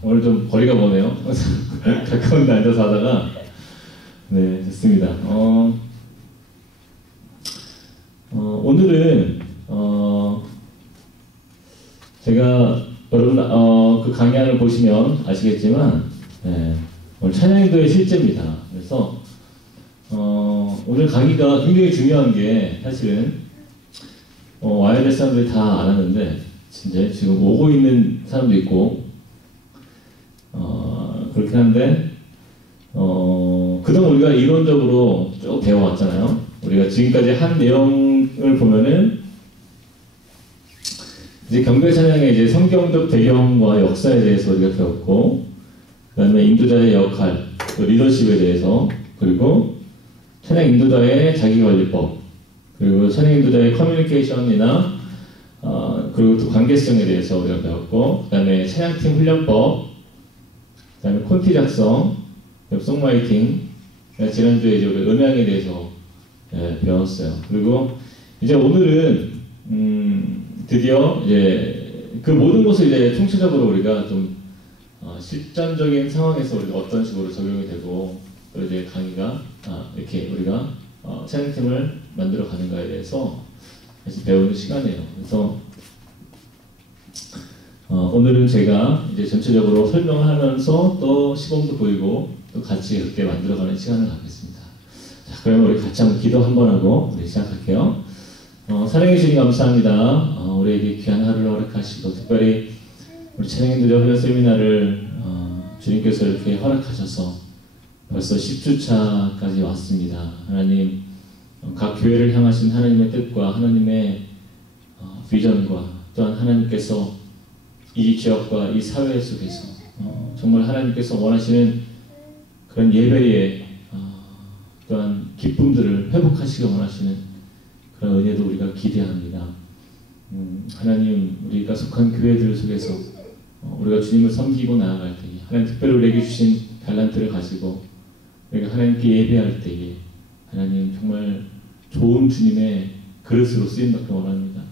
오늘 좀 거리가 머네요. 가까운 데 앉아서 하다가. 네, 됐습니다. 오늘은, 제가 여러분, 그 강의안을 보시면 아시겠지만, 네, 오늘 찬양인도의 실제입니다. 그래서, 오늘 강의가 굉장히 중요한 게 사실은, 와야 될 사람들이 다 안 하는데, 진짜 지금 오고 있는 사람도 있고, 그렇긴 한데, 그동안 우리가 이론적으로 쭉 배워왔잖아요. 우리가 지금까지 한 내용을 보면은, 이제 경배 찬양의 이제 성경적 배경과 역사에 대해서 우리가 배웠고, 그 다음에 인도자의 역할, 또 리더십에 대해서, 그리고 찬양 인도자의 자기관리법, 그리고 찬양 인도자의 커뮤니케이션이나 그리고 또 관계성에 대해서 우리가 배웠고, 그 다음에 찬양팀 훈련법, 그 다음에 콘티 작성, 송라이팅, 지난주에 이제 우리 음향에 대해서 배웠어요. 그리고 이제 오늘은 드디어 이제 그 모든 것을 이제 총체적으로 우리가 좀 실전적인 상황에서 우리가 어떤 식으로 적용이 되고 또 이제 강의가 이렇게 우리가 찬양팀을 만들어 가는가에 대해서 다시 배우는 시간이에요. 그래서 오늘은 제가 이제 전체적으로 설명을 하면서 또 시범도 보이고 또 같이 그렇게 만들어가는 시간을 갖겠습니다. 자, 그러면 우리 같이 한번 기도 한번 하고 우리 시작할게요. 사랑해 주님 감사합니다. 우리에게 귀한 하루를 허락하시고 특별히 우리 찬양인도자 훈련 세미나를 주님께서 이렇게 허락하셔서 벌써 10주차까지 왔습니다. 하나님, 각 교회를 향하신 하나님의 뜻과 하나님의 비전과 또한 하나님께서 이 지역과 이 사회 속에서 정말 하나님께서 원하시는 그런 예배의 또한 기쁨들을 회복하시기 원하시는 그런 은혜도 우리가 기대합니다. 하나님, 우리가 속한 교회들 속에서 우리가 주님을 섬기고 나아갈 때에 하나님 특별히 우리에게 주신 달란트를 가지고 우리가 하나님께 예배할 때에 하나님 정말 좋은 주님의 그릇으로 쓰임받기 원합니다.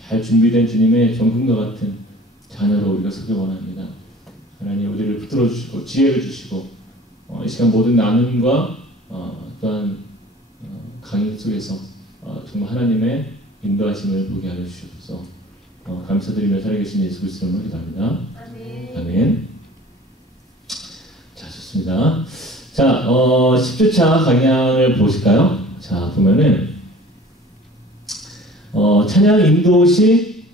잘 준비된 주님의 정금과 같은 자녀로 우리가 서기 원합니다. 하나님 우리를 붙들어 주시고 지혜를 주시고 이 시간 모든 나눔과 또한 강의 속에서 정말 하나님의 인도하심을 보게 하여 주시옵소서. 감사드리며 살아계신 예수 그리스도로 기도합니다. 아멘. 아멘. 자, 좋습니다. 자, 10주차 강의를 보실까요? 자, 보면은 찬양 인도시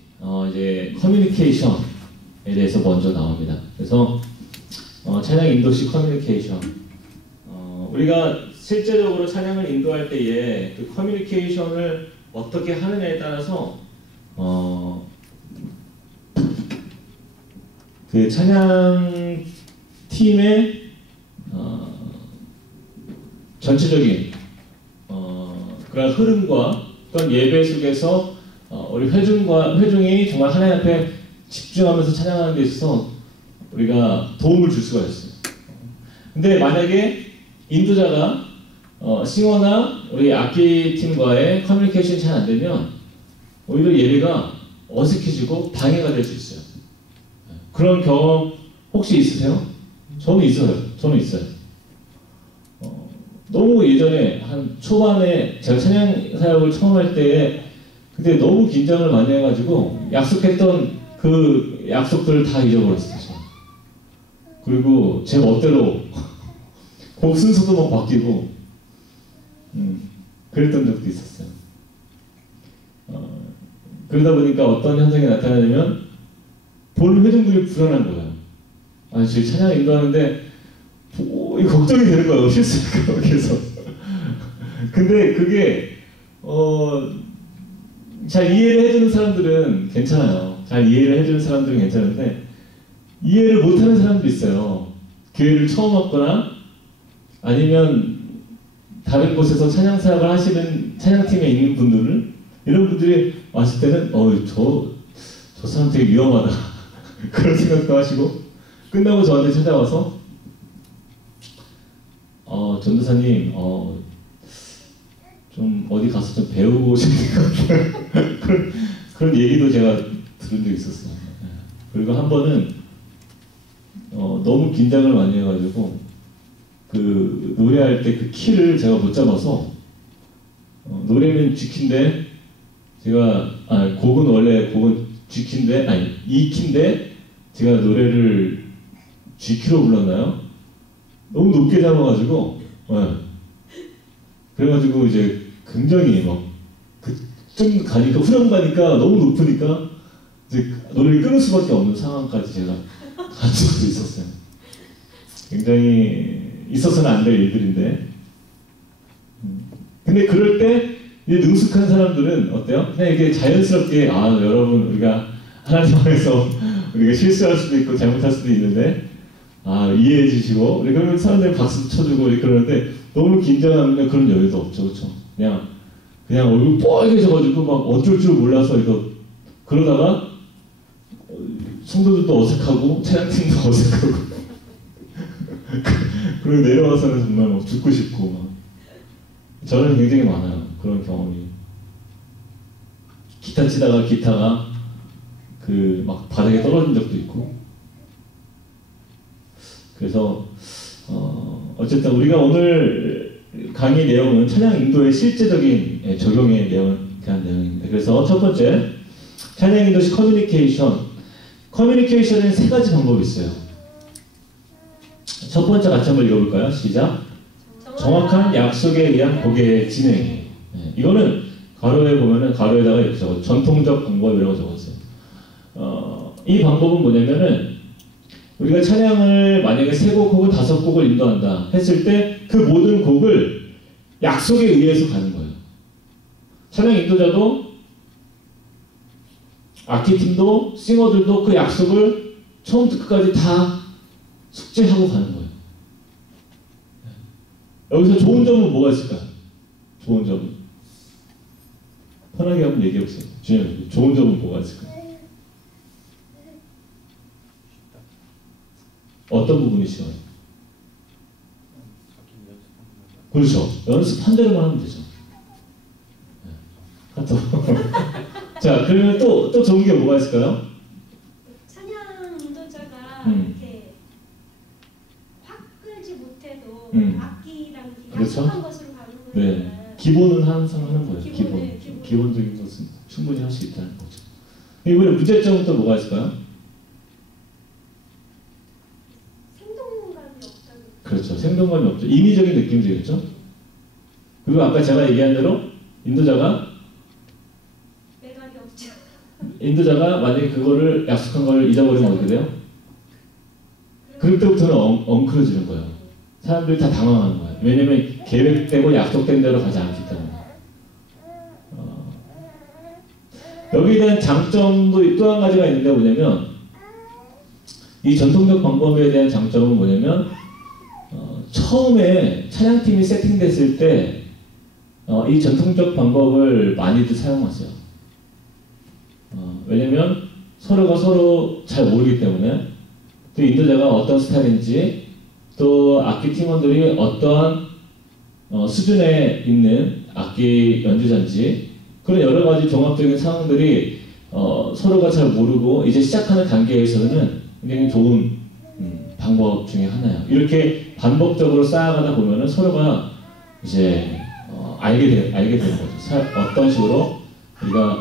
이제 커뮤니케이션에 대해서 먼저 나옵니다. 그래서 찬양 인도시 커뮤니케이션, 우리가 실제적으로 찬양을 인도할 때에 그 커뮤니케이션을 어떻게 하느냐에 따라서 그 찬양 팀의 전체적인 그런 흐름과 또한 예배 속에서 우리 회중이 정말 하나님 앞에 집중하면서 찬양하는 데 있어서 우리가 도움을 줄 수가 있어요. 근데 만약에 인도자가 싱어나 우리 악기팀과의 커뮤니케이션이 잘 안되면 오히려 예배가 어색해지고 방해가 될 수 있어요. 그런 경험 혹시 있으세요? 저는 있어요. 너무 예전에 한 초반에 제가 찬양 사역을 처음 할 때에 그때 너무 긴장을 많이 해가지고 약속했던 그 약속들을 다 잊어버렸어요. 그리고 제 멋대로 곡 순서도 막 바뀌고 그랬던 적도 있었어요. 그러다 보니까 어떤 현상이 나타나냐면 본 회중들이 불안한 거예요. 지금 찬양 인도하는데 걱정이 되는 거예요. 실수할까 계속. 근데 그게 잘 이해를 해주는 사람들은 괜찮아요. 잘 이해를 해주는 사람들은 괜찮은데 이해를 못하는 사람도 있어요. 교회를 처음 왔거나 아니면 다른 곳에서 찬양 사역을 하시는 찬양팀에 있는 분들을 이런 분들이 왔을 때는 저 사람 되게 위험하다 그런 생각도 하시고 끝나고 저한테 찾아와서 전도사님 좀 어디 가서 좀 배우고 오시는 것 같아요. 그런 얘기도 제가 들은 적이 있었어요. 그리고 한 번은 너무 긴장을 많이 해가지고 그 노래할 때 그 키를 제가 못 잡아서 노래는 G키인데 제가 곡은 G키인데 E키인데 제가 노래를 G키로 불렀나요? 너무 높게 잡아가지고 그래가지고 이제 굉장히 좀 가니까 후렴 가니까 너무 높으니까 이제 노래를 끊을 수밖에 없는 상황까지 제가 간 적도 있었어요. 굉장히 있어서는 안 될 일들인데 근데 그럴 때 능숙한 사람들은 어때요? 그냥 이게 자연스럽게 여러분 우리가 하나님 안에서 우리가 실수할 수도 있고 잘못할 수도 있는데 이해해 주시고 그러면 사람들이 박수 쳐주고 그러는데 너무 긴장하면 그런 여유도 없죠. 그렇죠? 그냥 얼굴 뻘개져가지고 막 어쩔 줄 몰라서 이거 그러다가 성도들도 어색하고 찬양팀도 어색하고 그리고 내려와서는 정말 막 죽고 싶고 막 저는 굉장히 많아요. 그런 경험이. 기타 치다가 기타가 막 바닥에 떨어진 적도 있고. 그래서 어쨌든 우리가 오늘 강의 내용은 찬양 인도의 실제적인 적용에 대한 내용입니다. 그래서 첫 번째 찬양 인도식 커뮤니케이션은 세 가지 방법이 있어요. 첫 번째 같이 한번 읽어볼까요? 시작. 정확한 약속에 의한 곡의 진행. 이거는 가로에 보면은 가로에다가 이렇게 적어 전통적 방법이라고 적었어요. 이 방법은 뭐냐면은 우리가 찬양을 만약에 3곡 혹은 5곡을 인도한다 했을 때 그 모든 곡을 약속에 의해서 가는 거예요. 찬양 인도자도 악기팀도 싱어들도 그 약속을 처음부터 끝까지 다 숙지하고 가는 거예요. 여기서 좋은 점은 뭐가 있을까요? 좋은 점은? 편하게 한번 얘기해 보세요. 주님, 좋은 점은 뭐가 있을까요? 어떤 부분이 싫어요? 그렇죠. 연습한 대로만 하면 되죠. 자, 그러면 또 좋은 게 뭐가 있을까요? 찬양 인도자가 이렇게 확 끌지 못해도 악기랑 그렇죠? 약속한 것으로 가는 거니까. 네. 기본은 항상 하는 거예요. 기본. 기본적인 것은 충분히 할 수 있다는 거죠. 이번에 문제점은 또 뭐가 있을까요? 생동감이 없다는. 그렇죠. 생동감이 없죠. 인위적인 느낌이겠죠. 그리고 아까 제가 얘기한 대로 인도자가 만약에 그거를 약속한 걸 잊어버리면 어떻게 돼요? 그럴 때부터는 엉클어지는 거예요. 사람들이 다 당황하는 거예요. 왜냐면 계획되고 약속된 대로 가지 않기 때문에. 여기에 대한 장점도 또 한 가지가 있는데 뭐냐면 이 전통적 방법에 대한 장점은 뭐냐면 처음에 찬양팀이 세팅됐을 때 이 전통적 방법을 많이들 사용하세요. 왜냐면 서로가 서로 잘 모르기 때문에 또 인도자가 어떤 스타일인지 또 악기 팀원들이 어떠한 수준에 있는 악기 연주자인지 그런 여러 가지 종합적인 상황들이 서로가 잘 모르고 이제 시작하는 단계에서는 굉장히 좋은 방법 중에 하나예요. 이렇게 반복적으로 쌓아가다 보면은 서로가 이제 알게 되는 거죠. 어떤 식으로 우리가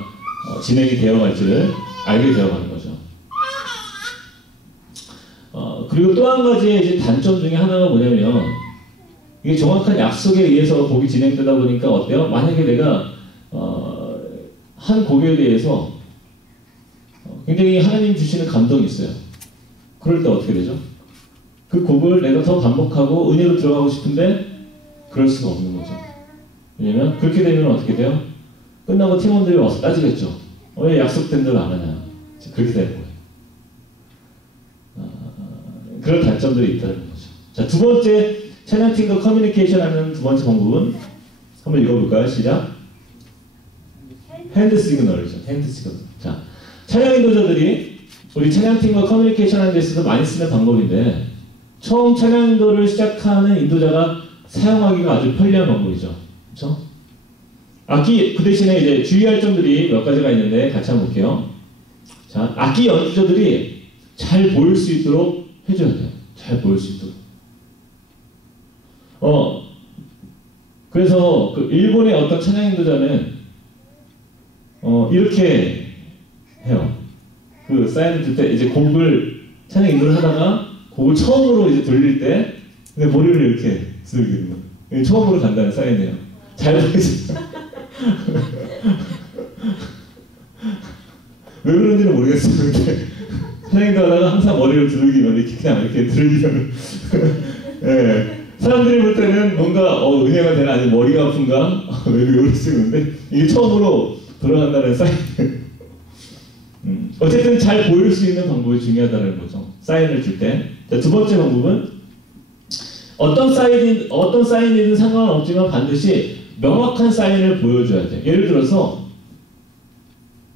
진행이 되어갈지를 알게 되어가는 거죠. 그리고 또 한 가지 이제 단점 중에 하나가 뭐냐면 이게 정확한 약속에 의해서 곡이 진행되다 보니까 어때요? 만약에 내가 한 곡에 대해서 굉장히 하나님 주시는 감동이 있어요. 그럴 때 어떻게 되죠? 그 곡을 내가 더 반복하고 은혜로 들어가고 싶은데 그럴 수가 없는 거죠. 왜냐면 그렇게 되면 어떻게 돼요? 끝나고 팀원들이 와서 따지겠죠. 왜 약속된 대로 안 하냐. 그렇게 되는 거예요. 그런 단점들이 있다는 거죠. 자, 두 번째 찬양팀과 커뮤니케이션 하는 두 번째 방법은 한번 읽어볼까요? 시작. 핸드 시그널이죠. 핸드 시그널. 자, 찬양 인도자들이 우리 찬양팀과 커뮤니케이션 하는 데 있어서 많이 쓰는 방법인데 처음 찬양 인도를 시작하는 인도자가 사용하기가 아주 편리한 방법이죠. 그렇죠? 악기 그 대신에 이제 주의할 점들이 몇 가지가 있는데 같이 한번 볼게요. 자, 악기 연주자들이 잘 보일 수 있도록 해줘야 돼요. 잘 보일 수 있도록. 그래서 그 일본의 어떤 찬양 인도자는 이렇게 해요. 그 사인을 들 때 이제 곡을 찬양 인도를 하다가 곡을 처음으로 이제 돌릴 때 근데 머리를 이렇게 들기는 거예요. 처음으로 간다는 사인이에요. 잘 보이시죠? 왜 그런지는 모르겠어요. 이렇게 찬양 인도 하다가 항상 머리를 들기면 이렇게 그냥 이렇게 들기면 예. 사람들이 볼 때는 뭔가 은혜가 되나 아니면 머리가 아픈가 왜 이러시는데 이게 처음으로 돌아간다는 사인. 어쨌든 잘 보일 수 있는 방법이 중요하다는 거죠. 사인을 줄 때. 자, 두 번째 방법은 어떤 사인이든 상관없지만 반드시 명확한 사인을 보여줘야 돼. 예를 들어서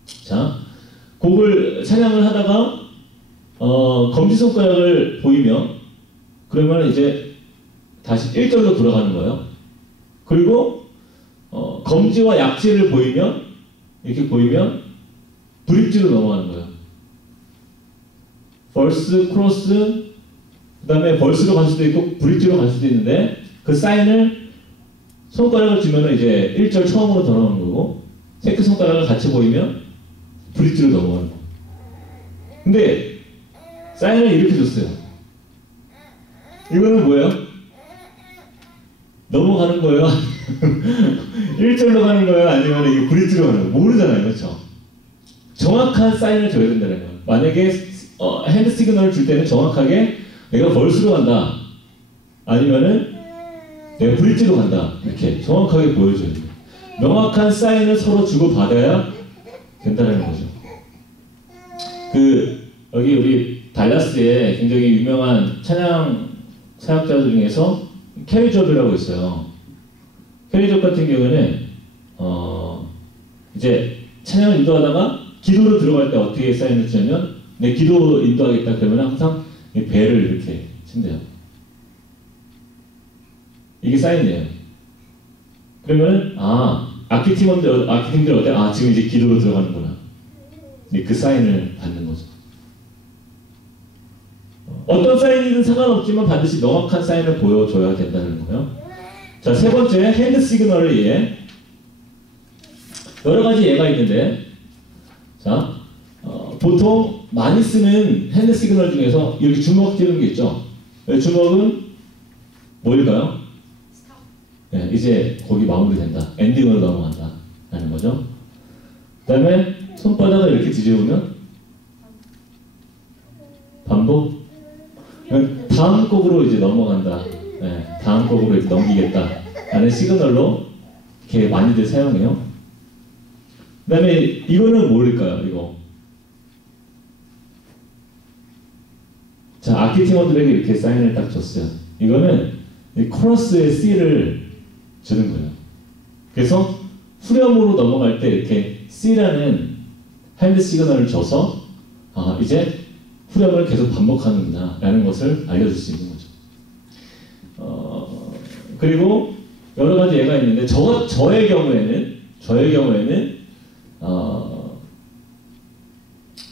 자 곡을 찬양을 하다가 검지손가락을 보이면 그러면 이제 다시 1절로 돌아가는 거예요. 그리고 검지와 약지를 보이면 이렇게 보이면 브릿지로 넘어가는 거예요. 벌스, 크로스, 그 다음에 벌스로 갈 수도 있고 브릿지로 갈 수도 있는데 그 사인을 손가락을 주면 이제 1절 처음으로 돌아오는 거고 새끼손가락을 같이 보이면 브릿지로 넘어가는 거예요. 근데 사인을 이렇게 줬어요. 이거는 뭐예요? 넘어가는 거예요? 1절로 가는 거예요? 아니면 이게 브릿지로 가는 거예요? 모르잖아요. 그렇죠? 정확한 사인을 줘야 된다는 거예요. 만약에 핸드 시그널을 줄 때는 정확하게 내가 벌스로 간다. 아니면은 내가 브릿지로 간다. 이렇게 정확하게 보여줘야 돼요. 명확한 사인을 서로 주고 받아야 된다는 거죠. 여기 우리 달라스에 굉장히 유명한 찬양 사역자들 중에서 캐리 잡이라고 있어요. 캐리 잡 같은 경우는 이제 찬양을 인도하다가 기도로 들어갈 때 어떻게 사인을 주냐면 내 기도 인도하겠다 그러면 항상 배를 이렇게 친대요. 이게 사인이에요. 그러면은 악기팀들 어때? 지금 이제 기도로 들어가는구나. 그 사인을 받는 거죠. 어떤 사인이든 상관없지만 반드시 명확한 사인을 보여줘야 된다는 거예요. 자, 세 번째 핸드 시그널을 이해. 여러 가지 예가 있는데, 자, 보통 많이 쓰는 핸드 시그널 중에서 이렇게 주먹 띄는 게 있죠. 주먹은 뭘까요? 네, 이제 거기 마무리된다. 엔딩으로 넘어간다. 라는 거죠. 그 다음에 손바닥을 이렇게 뒤집으면 반복. 다음 곡으로 이제 넘어간다. 네, 다음 곡으로 이제 넘기겠다. 라는 시그널로 이렇게 많이들 사용해요. 그 다음에 이거는 뭘까요? 이거. 자, 악기 팀원들에게 이렇게 사인을 딱 줬어요. 이거는 코러스의 C를 주는 거예요. 그래서 후렴으로 넘어갈 때 이렇게 C라는 핸드 시그널을 줘서 이제 후렴을 계속 반복하는구나 라는 것을 알려줄 수 있는 거죠. 그리고 여러 가지 예가 있는데 저의 경우에는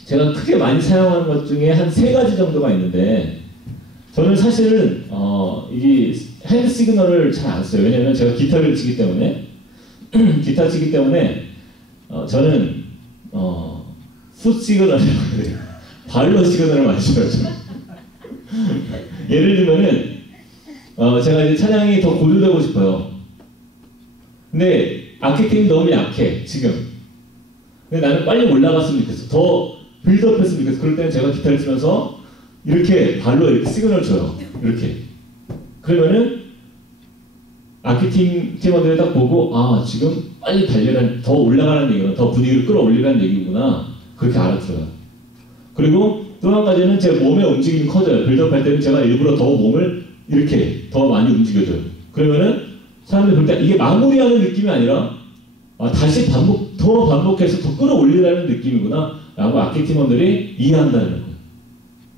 제가 크게 많이 사용하는 것 중에 한 3가지 정도가 있는데 저는 사실은 이 핸드 시그널을 잘 안 써요. 왜냐면 제가 기타를 치기 때문에 기타 치기 때문에 저는 풋 시그널이라고 해요. 발로 시그널을 많이 써요. 예를 들면은 제가 이제 찬양이 더 고조되고 싶어요. 근데 악기팀이 너무 약해 지금. 근데 나는 빨리 올라갔으면 좋겠어. 더 빌드업했으면 좋겠어. 그럴 때는 제가 기타를 치면서 이렇게 발로 이렇게 시그널 줘요. 이렇게. 그러면은 악기팀 팀원들이 딱 보고 지금 빨리 달려라, 더 올라가는 얘기구나, 더 분위기를 끌어올리라는 얘기구나. 그렇게 알아들어요. 그리고 또 한 가지는 제 몸의 움직임이 커져요. 빌드업할 때는 제가 일부러 더 몸을 이렇게 더 많이 움직여줘요. 그러면은 사람들이 볼 때 이게 마무리하는 느낌이 아니라 다시 더 반복해서 더 끌어올리라는 느낌이구나 라고 악기 팀원들이 이해한다는 거예요.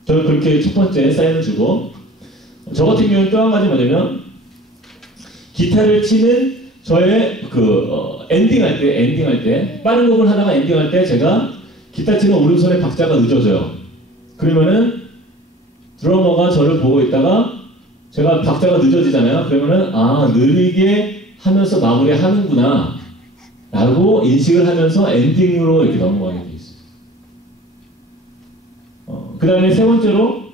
저는 그렇게 첫 번째 사인을 주고, 저 같은 경우는 또 한 가지 뭐냐면 기타를 치는 저의 엔딩할 때 빠른 곡을 하다가 엔딩할 때 제가 기타 치는 오른손의 박자가 늦어져요. 그러면은 드러머가 저를 보고 있다가 제가 박자가 늦어지잖아요. 그러면은 느리게 하면서 마무리하는구나 라고 인식을 하면서 엔딩으로 이렇게 넘어가게 돼 있어요. 그 다음에 세 번째로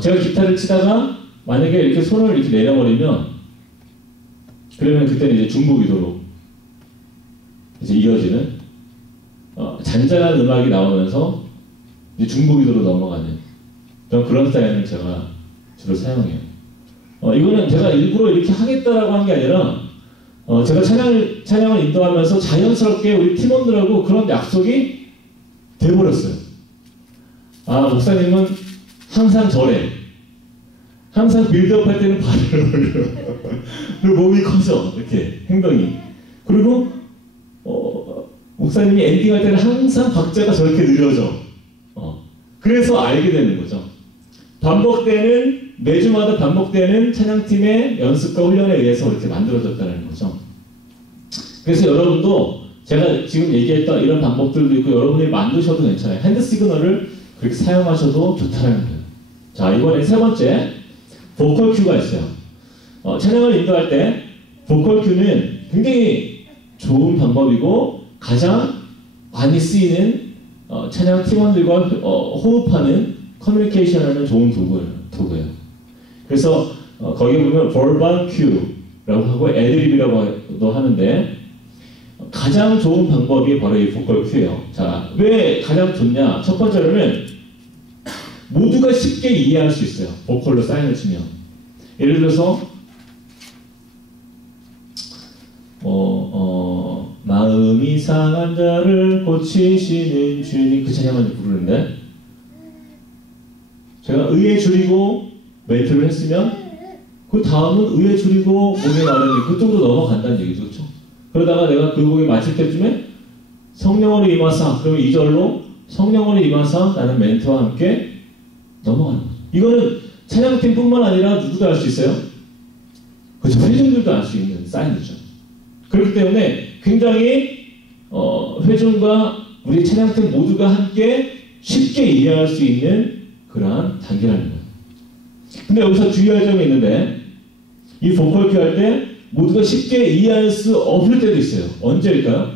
제가 기타를 치다가 만약에 이렇게 손을 이렇게 내려버리면 그러면 그때는 이제 중부기도로 이제 이어지는 잔잔한 음악이 나오면서 이제 중부기도로 넘어가는 그런 스타일을 제가 주로 사용해요. 이거는 제가 일부러 이렇게 하겠다라고 한 게 아니라 제가 찬양을 인도하면서 자연스럽게 우리 팀원들하고 그런 약속이 돼버렸어요. 목사님은 항상 저래. 항상 빌드업 할 때는 발을 올려. 그리고 몸이 커져. 이렇게 행동이. 그리고 목사님이 엔딩할 때는 항상 박자가 저렇게 느려져. 그래서 알게 되는 거죠. 매주마다 반복되는 찬양팀의 연습과 훈련에 의해서 이렇게 만들어졌다는 거죠. 그래서 여러분도 제가 지금 얘기했던 이런 방법들도 있고 여러분이 만드셔도 괜찮아요. 핸드 시그널을 그렇게 사용하셔도 좋다는 거예요. 자, 이번에 세 번째, 보컬 큐가 있어요. 찬양을 인도할 때 보컬 큐는 굉장히 좋은 방법이고 가장 많이 쓰이는 찬양 팀원들과 호흡하는 커뮤니케이션하는 좋은 도구예요. 그래서 거기 보면 벌반 큐라고 하고 애드립이라고도 하는데 가장 좋은 방법이 바로 이 보컬 큐예요. 자, 왜 가장 좋냐? 첫 번째로는 모두가 쉽게 이해할 수 있어요. 보컬로 사인을 치면. 예를 들어서 마음이 상한 자를 고치시는 주님, 그 찬양을 부르는데 제가 의에 줄이고 멘트를 했으면 그 다음은 의에 줄이고 목에 마르니 그쪽으로 넘어간다는 얘기죠. 그렇죠? 그러다가 내가 그 곡이 마칠 때쯤에 성령으로 임하사, 그러면 2절로 성령으로 임하사 라는 멘트와 함께 넘어가는 거죠. 이거는 찬양팀뿐만 아니라 누구도 알 수 있어요? 그렇죠. 회중들도 알 수 있는 사인이죠. 그렇기 때문에 굉장히 회중과 우리 찬양팀 모두가 함께 쉽게 이해할 수 있는 그러한 단계라는 거예요. 근데 여기서 주의할 점이 있는데 이 보컬 큐 할 때 모두가 쉽게 이해할 수 없을 때도 있어요. 언제일까요?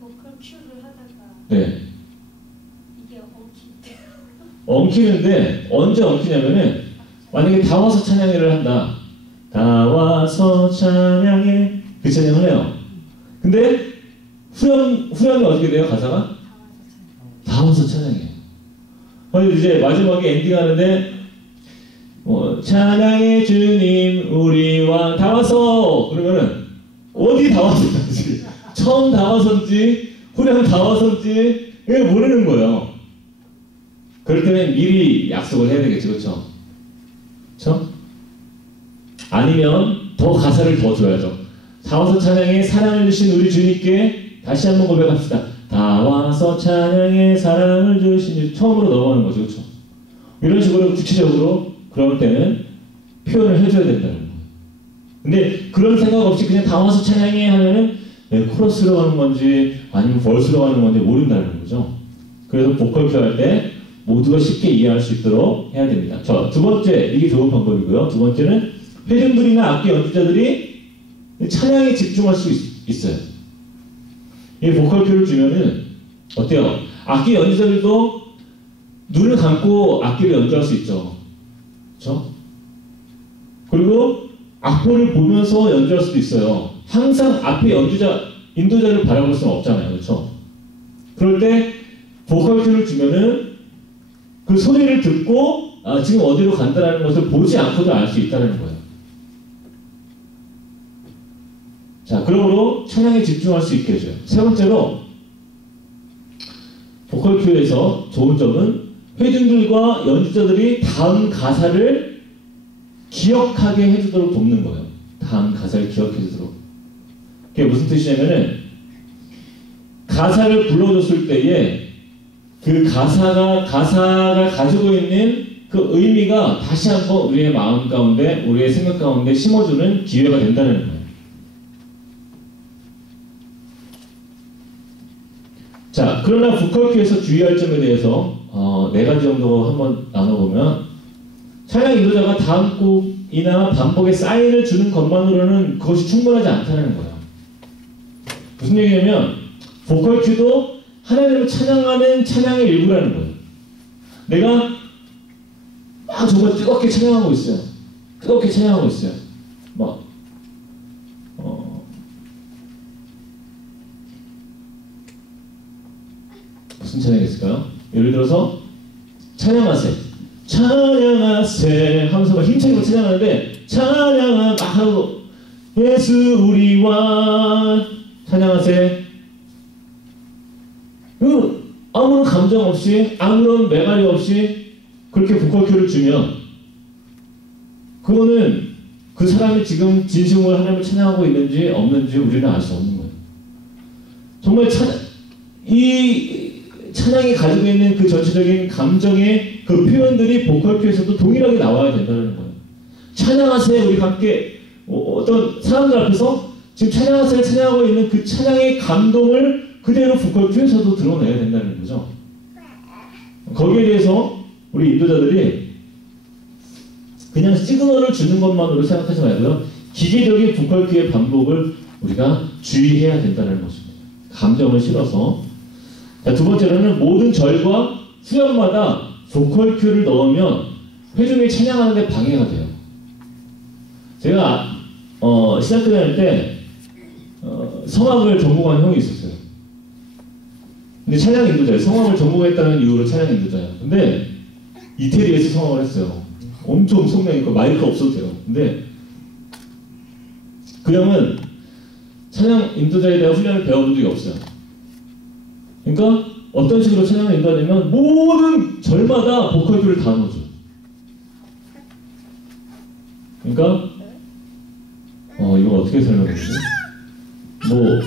보컬 큐를 하다가 네. 이게 엉키대요. 엉키는데 언제 엉키냐면은 만약에 다 와서 찬양회를 한다. 다 와서 찬양회 그 찬양을 해요. 근데 후렴이 어떻게 돼요? 가사가? 다 와서 찬양해. 그래서 이제 마지막에 엔딩하는데 찬양의 주님 우리 왕 다 와서 그러면은 어디 다 와서인지 처음 다 와서인지 후렴 다 와서인지 이게 모르는 거예요. 그럴 때는 미리 약속을 해야 되겠죠. 그렇죠? 그렇죠? 아니면 더 가사를 더 줘야죠. 다 와서 찬양에 사랑을 주신 우리 주님께 다시 한번 고백합시다. 다 와서 찬양에 사랑을 주신 처음으로 넘어가는 거죠. 그렇죠? 이런 식으로 구체적으로 그럴 때는 표현을 해줘야 된다는 거예요. 근데 그런 생각 없이 그냥 다 와서 찬양해 하면은 코러스로 가는 건지 아니면 벌스로 가는 건지 모른다는 거죠. 그래서 보컬 큐 할 때 모두가 쉽게 이해할 수 있도록 해야 됩니다. 자, 두 번째, 이게 좋은 방법이고요. 두 번째는 회중들이나 악기 연주자들이 찬양에 집중할 수 있어요. 이 보컬 큐를 주면은 어때요? 악기 연주자들도 눈을 감고 악기를 연주할 수 있죠. 그렇죠? 그리고 악보를 보면서 연주할 수도 있어요. 항상 앞에 인도자를 바라볼 수는 없잖아요. 그렇죠? 그럴 때 보컬 큐를 주면은 그 소리를 듣고 지금 어디로 간다는 것을 보지 않고도 알 수 있다는 거예요. 자, 그러므로 찬양에 집중할 수 있게 해줘요. 세 번째로 보컬 큐에서 좋은 점은 회중들과 연주자들이 다음 가사를 기억하게 해주도록 돕는 거예요. 다음 가사를 기억해 주도록. 그게 무슨 뜻이냐면은 가사를 불러줬을 때에 그 가사가 가지고 있는 그 의미가 다시 한번 우리의 마음 가운데, 우리의 생각 가운데 심어주는 기회가 된다는 거예요. 자, 그러나 보컬 큐에서 주의할 점에 대해서 네 가지 정도 한번 나눠보면, 찬양 인도자가 다음 곡이나 반복의 사인을 주는 것만으로는 그것이 충분하지 않다는 거예요. 무슨 얘기냐면 보컬 큐도 하나님을 찬양하는 찬양의 일부라는 거예요. 내가 막 정말 뜨겁게 찬양하고 있어요. 뜨겁게 찬양하고 있어요. 막 무슨 찬양이 있을까요? 예를 들어서 찬양하세, 찬양하세 하면서 막 힘차게 찬양하는데, 찬양하 막 하고 예수 우리와 찬양하세, 아무런 감정 없이 아무런 매갈이 없이 그렇게 보컬 큐를 주면 그거는 그 사람이 지금 진심으로 하나님을 찬양하고 있는지 없는지 우리는 알 수 없는 거예요. 정말 이 찬양이 가지고 있는 그 전체적인 감정의 그 표현들이 보컬 큐에서도 동일하게 나와야 된다는 거예요. 찬양하세요. 우리 함께 어떤 사람들 앞에서 지금 찬양하세요 찬양하고 있는 그 찬양의 감동을 그대로 보컬 큐에서도 드러내야 된다는 거죠. 거기에 대해서 우리 인도자들이 그냥 시그널을 주는 것만으로 생각하지 말고요, 기계적인 보컬 큐의 반복을 우리가 주의해야 된다는 것입니다. 감정을 실어서. 자, 두 번째로는 모든 절과 수연마다 보컬 큐를 넣으면 회중이 찬양하는 데 방해가 돼요. 제가 신학교 다닐 때 성악을 전공한 형이 있었어요. 근데 찬양 인도자예요. 성악을 전공했다는 이유로 찬양 인도자예요. 근데 이태리에서 성악을 했어요. 엄청 성량 있고 마이크 없어도 돼요. 근데 그 형은 찬양 인도자에 대한 훈련을 배워본 적이 없어요. 그러니까 어떤 식으로 찬양을 인도하냐면 모든 절마다 보컬 큐를 다 넣어줘요. 그러니까 이거 어떻게 설명해야지? 뭐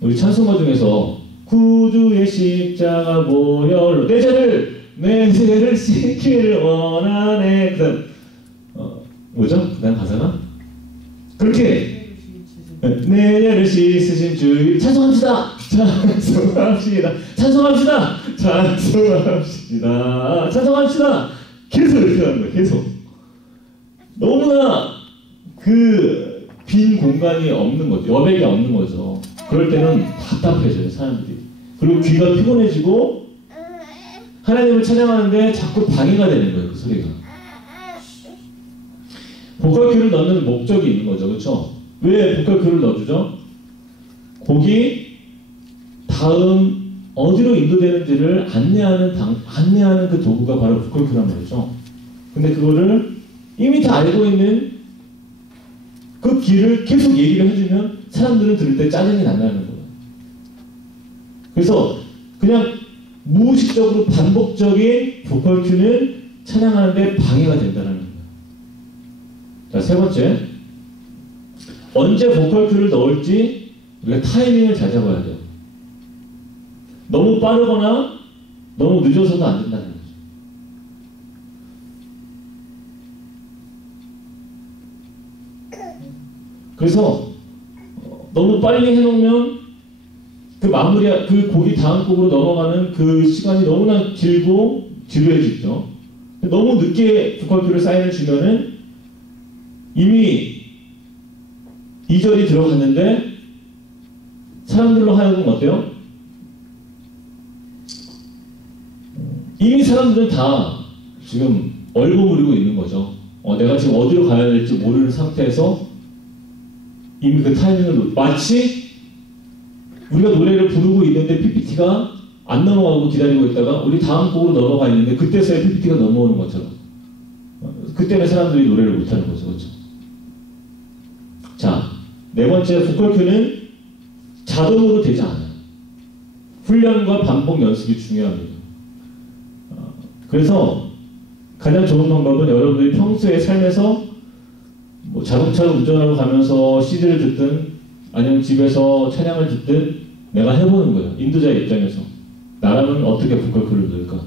우리 찬송가 중에서 구주의 십자가 보혈로 내 죄를 씻기를 원하네. 그다음 뭐죠? 그다음 가사가 그렇게 내 죄를 씻으신 주 찬송합시다. 찬송합시다. 찬송합시다. 찬송합시다. 찬송합시다. 계속 이렇게 하는 거예요. 계속. 너무나 그 빈 공간이 없는 거죠. 여백이 없는 거죠. 그럴 때는 답답해져요, 사람들이. 그리고 귀가 피곤해지고 하나님을 찬양하는데 자꾸 방해가 되는 거예요, 그 소리가. 보컬 큐를 넣는 목적이 있는 거죠, 그렇죠? 왜 보컬 큐를 넣어주죠? 곡이 다음 어디로 인도되는지를 안내하는 그 도구가 바로 보컬 큐란 말이죠. 근데 그거를 이미 다 알고 있는 그 길을 계속 얘기를 해주면 사람들은 들을 때 짜증이 난다는 거예요. 그래서 그냥 무의식적으로 반복적인 보컬 큐는 찬양하는데 방해가 된다는 거예요. 자, 세 번째, 언제 보컬 큐를 넣을지 우리가 타이밍을 잘 잡아야 돼요. 너무 빠르거나 너무 늦어서도 안 된다는 거죠. 그래서 너무 빨리 해놓으면 그 곡이 다음 곡으로 넘어가는 그 시간이 너무나 길고 지루해지죠. 너무 늦게 보컬 큐를 사인을 주면은 이미 2절이 들어갔는데 사람들로 하여금 어때요? 이미 사람들은 다 지금 얼버무리고 있는 거죠. 내가 지금 어디로 가야 될지 모르는 상태에서 이미 그 타이밍을 마치 우리가 노래를 부르고 있는데 PPT가 안 넘어가고 기다리고 있다가 우리 다음 곡으로 넘어가 있는데 그때서야 PPT가 넘어오는 것처럼, 그때는 사람들이 노래를 못하는 거죠. 그렇죠? 자, 네 번째, 보컬 큐는 자동으로 되지 않아요. 훈련과 반복 연습이 중요합니다. 그래서 가장 좋은 방법은 여러분들이 평소에 삶에서 뭐 자동차를 운전하러 가면서 CD를 듣든 아니면 집에서 찬양을 듣든 내가 해보는 거예요. 인도자의 입장에서 나라면 어떻게 보컬 큐를 넣을까?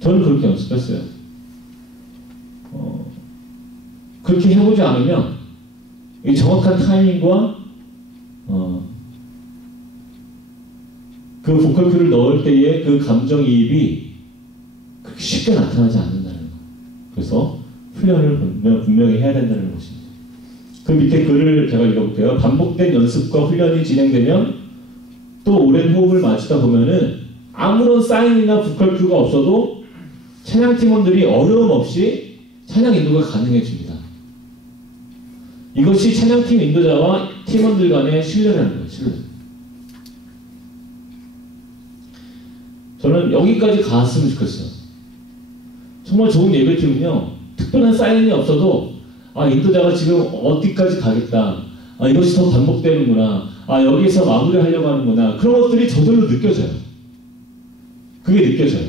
저는 그렇게 연습했어요. 그렇게 해보지 않으면 이 정확한 타이밍과 그 보컬 큐를 넣을 때의 그 감정이입이 쉽게 나타나지 않는다는 거. 그래서 훈련을 분명히 해야 된다는 것입니다. 그 밑에 글을 제가 읽어볼게요. 반복된 연습과 훈련이 진행되면 또 오랜 호흡을 맞추다 보면은 아무런 사인이나 보컬 큐가 없어도 찬양 팀원들이 어려움 없이 찬양 인도가 가능해집니다. 이것이 찬양팀 인도자와 팀원들 간의 신뢰라는 거예요. 신뢰. 저는 여기까지 갔으면 좋겠어요. 정말 좋은 예배팀은요, 특별한 사인이 없어도 인도자가 지금 어디까지 가겠다, 이것이 더 반복되는구나, 여기서 마무리하려고 하는구나, 그런 것들이 저절로 느껴져요. 그게 느껴져요.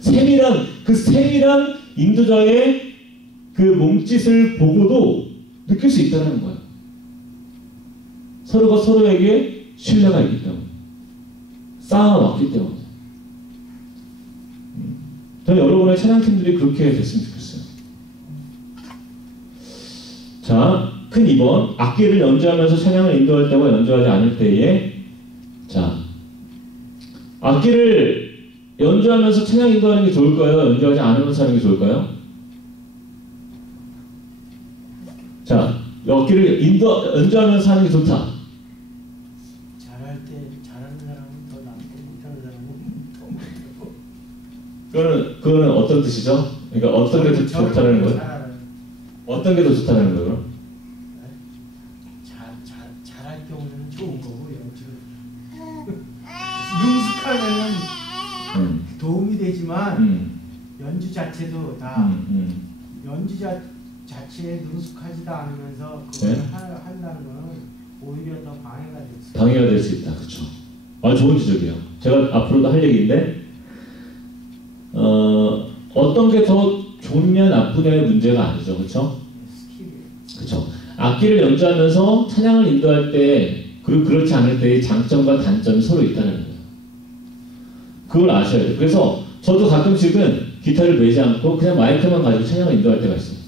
세밀한 인도자의 그 몸짓을 보고도 느낄 수 있다는 거예요. 서로가 서로에게 신뢰가 있기 때문에, 쌓아왔기 때문에. 저는 여러분의 찬양팀들이 그렇게 됐으면 좋겠어요. 자, 큰 2번. 악기를 연주하면서 찬양을 인도할 때와 연주하지 않을 때에, 자, 악기를 연주하면서 찬양 인도하는 게 좋을까요? 연주하지 않으면서 하는 게 좋을까요? 자, 악기를 연주하면서 하는 게 좋다. 잘할 때 잘하는 사람은 더 낫고 못하는 사람은 더 못하고. 그거는 어떤 뜻이죠? 그러니까 어떤 게 더 좋다는 거예요? 어떤 게 더 좋다는 거예요? 잘할 경우는 좋은 거고 능숙하면은 도움이 되지만 연주 자체도 다 연주자 자체에 능숙하지도 않으면서 그걸 네? 한다는 거는 오히려 더 방해가 될 수 있어요. 방해가 될 수 있다. 그렇죠. 좋은 지적이에요. 제가 앞으로도 할 얘기인데 어떤 게 더 좋냐 나쁘냐의 문제가 아니죠. 그렇죠? 그렇죠. 악기를 연주하면서 찬양을 인도할 때 그리고 그렇지 않을 때의 장점과 단점이 서로 있다는 거예요. 그걸 아셔야 돼요. 그래서 저도 가끔씩은 기타를 매지 않고 그냥 마이크만 가지고 찬양을 인도할 때가 있어요.